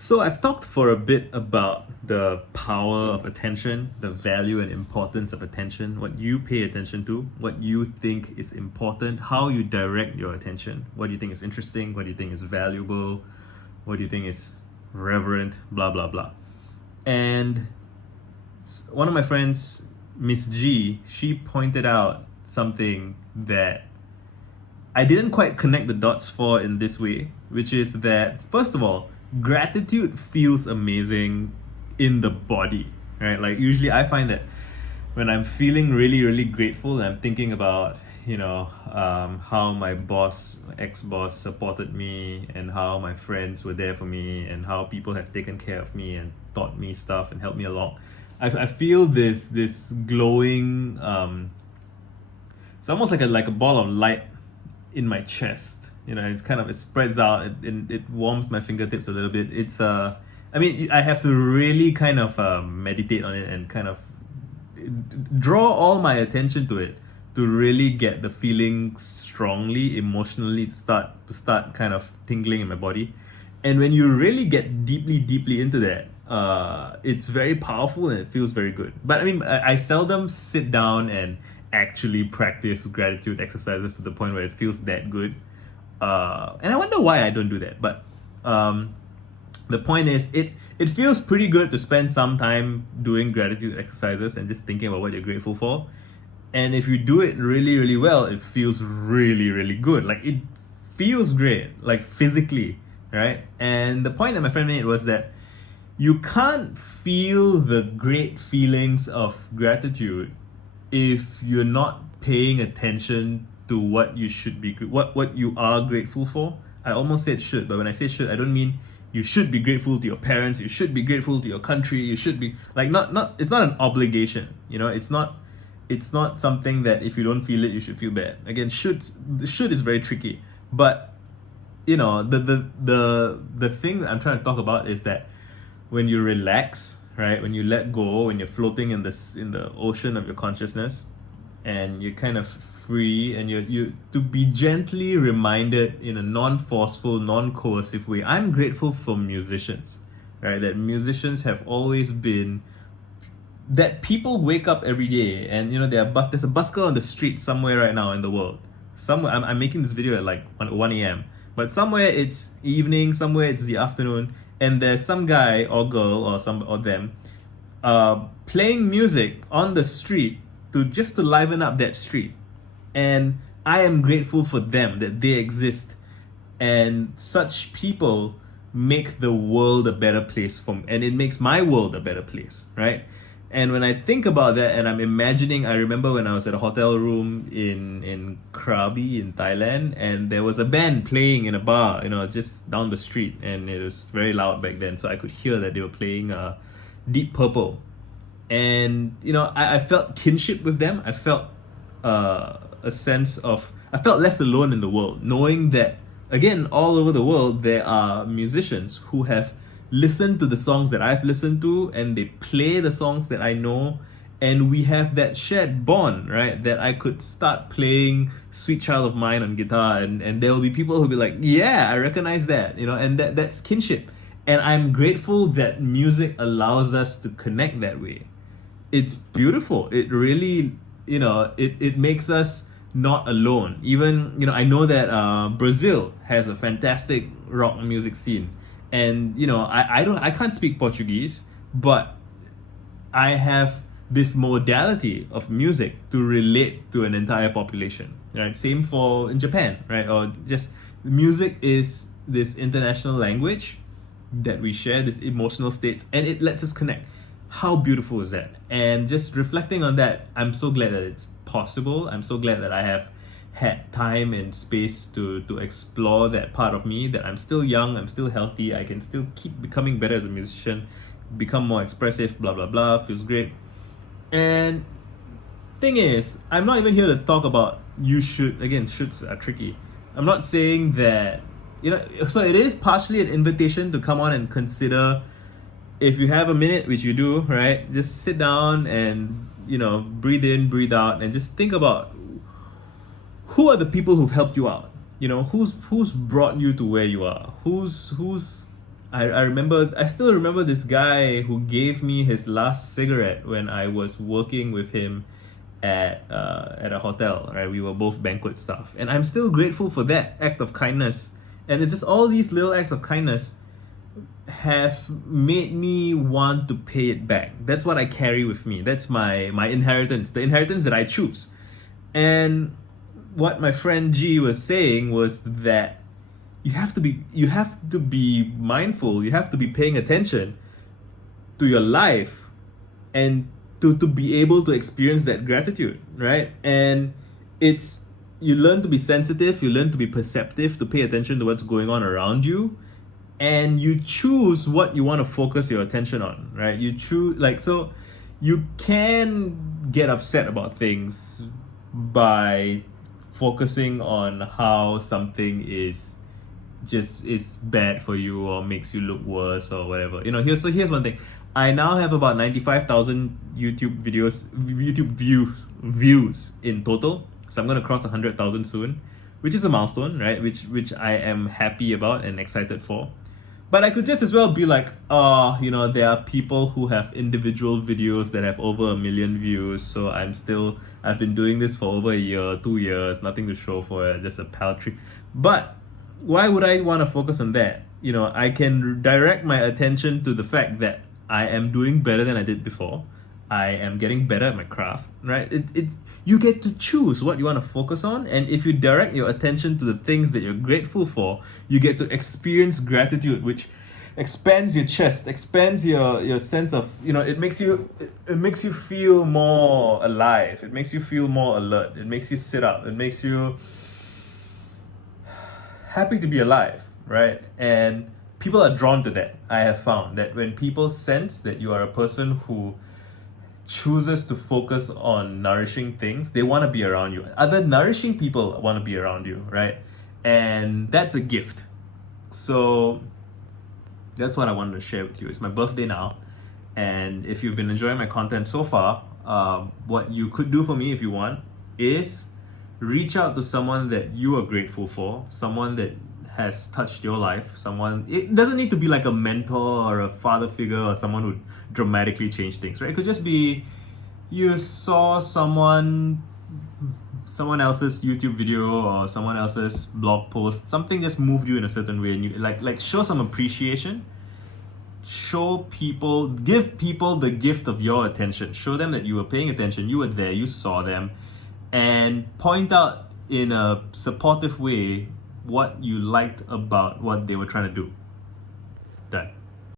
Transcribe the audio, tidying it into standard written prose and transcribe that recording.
So I've talked for a bit about the power of attention, the value and importance of attention, what you pay attention to, what you think is important, how you direct your attention, what do you think is interesting, what do you think is valuable, what do you think is reverent, blah blah blah. And one of my friends, Miss G, she pointed out something that I didn't quite connect the dots for in this way, which is that, first of all, gratitude feels amazing in the body, right? Like, usually I find that when I'm feeling really, really grateful and I'm thinking about, how my boss, ex-boss supported me and how my friends were there for me and how people have taken care of me and taught me stuff and helped me along. I feel this glowing, it's almost like a ball of light in my chest. It spreads out. It warms my fingertips a little bit. I have to really kind of meditate on it and kind of draw all my attention to it to really get the feeling strongly emotionally to start kind of tingling in my body. And when you really get deeply into that, it's very powerful and it feels very good. But I seldom sit down and actually practice gratitude exercises to the point where it feels that good. And I wonder why I don't do that. But the point is, it feels pretty good to spend some time doing gratitude exercises and just thinking about what you're grateful for. And if you do it really, really well, it feels really, really good. Like, it feels great, like physically, right? And the point that my friend made was that you can't feel the great feelings of gratitude if you're not paying attention to what you should be, what you are grateful for. I almost said should, but when I say should, I don't mean you should be grateful to your parents, you should be grateful to your country, you should be not it's not an obligation, it's not something that if you don't feel it you should feel bad. Again, should is very tricky, but the thing that I'm trying to talk about is that when you relax, right, when you let go, when you're floating in the ocean of your consciousness, and you're kind of free, and you to be gently reminded in a non-forceful, non-coercive way. I'm grateful for musicians, right? That musicians have always been, that people wake up every day and there's a busker on the street somewhere right now in the world. Somewhere, I'm making this video at like 1 a.m. But somewhere it's evening, somewhere it's the afternoon, and there's some guy or girl or them playing music on the street to liven up that street. And I am grateful for them, that they exist, and such people make the world a better place and it makes my world a better place, right? And when I think about that and I'm imagining, I remember when I was at a hotel room in Krabi in Thailand, and there was a band playing in a bar, just down the street, and it was very loud back then, so I could hear that they were playing Deep Purple. And I felt kinship with them. I felt a sense of, I felt less alone in the world, knowing that, again, all over the world there are musicians who have listened to the songs that I've listened to, and they play the songs that I know, and we have that shared bond, right? That I could start playing Sweet Child of Mine on guitar, and there will be people who'll be like, yeah, I recognize that, and that's kinship. And I'm grateful that music allows us to connect that way. It's beautiful. It really, it makes us not alone. Even, I know that Brazil has a fantastic rock music scene. And I can't speak Portuguese, but I have this modality of music to relate to an entire population, right? Same in Japan, right? Or just music is this international language that we share, this emotional states, and it lets us connect. How beautiful is that? And just reflecting on that, I'm so glad that it's possible. I'm so glad that I have had time and space to explore that part of me, that I'm still young, I'm still healthy, I can still keep becoming better as a musician, become more expressive, blah blah blah, feels great. And thing is, I'm not even here to talk about shoulds are tricky. I'm not saying that, so it is partially an invitation to come on and consider, if you have a minute, which you do, right, just sit down and breathe in, breathe out, and just think about, who are the people who've helped you out? Who's brought you to where you are? Who's I still remember this guy who gave me his last cigarette when I was working with him at a hotel, right? We were both banquet staff. And I'm still grateful for that act of kindness. And it's just all these little acts of kindness have made me want to pay it back. That's what I carry with me. That's my inheritance, the inheritance that I choose. And what my friend G was saying was that you have to be mindful, you have to be paying attention to your life and to be able to experience that gratitude, right? And it's you learn to be sensitive, you learn to be perceptive, to pay attention to what's going on around you, and you choose what you want to focus your attention on, right? You choose, like, so you can get upset about things by focusing on how something is bad for you or makes you look worse or whatever. Here's one thing. I now have about 95,000 YouTube views in total. So I'm gonna cross 100,000 soon, which is a milestone, right? Which I am happy about and excited for. But I could just as well be like, there are people who have individual videos that have over 1 million views. So I've been doing this for over a year, 2 years, nothing to show for it, just a paltry. But why would I want to focus on that? I can direct my attention to the fact that I am doing better than I did before. I am getting better at my craft, right? You get to choose what you want to focus on, and if you direct your attention to the things that you're grateful for, you get to experience gratitude, which expands your chest, expands your sense of, it makes you feel more alive. It makes you feel more alert. It makes you sit up. It makes you happy to be alive, right? And people are drawn to that. I have found that when people sense that you are a person who chooses to focus on nourishing things, they want to be around you. Other nourishing people want to be around you, right? And that's a gift. So that's what I wanted to share with you. It's my birthday now, and if you've been enjoying my content so far, what you could do for me if you want is reach out to someone that you are grateful for, someone that has touched your life, it doesn't need to be like a mentor or a father figure or someone who dramatically changed things, right? It could just be you saw someone else's YouTube video or someone else's blog post, something just moved you in a certain way, and you like show some appreciation. Give people the gift of your attention. Show them that you were paying attention, you were there, you saw them, and point out in a supportive way what you liked about what they were trying to do.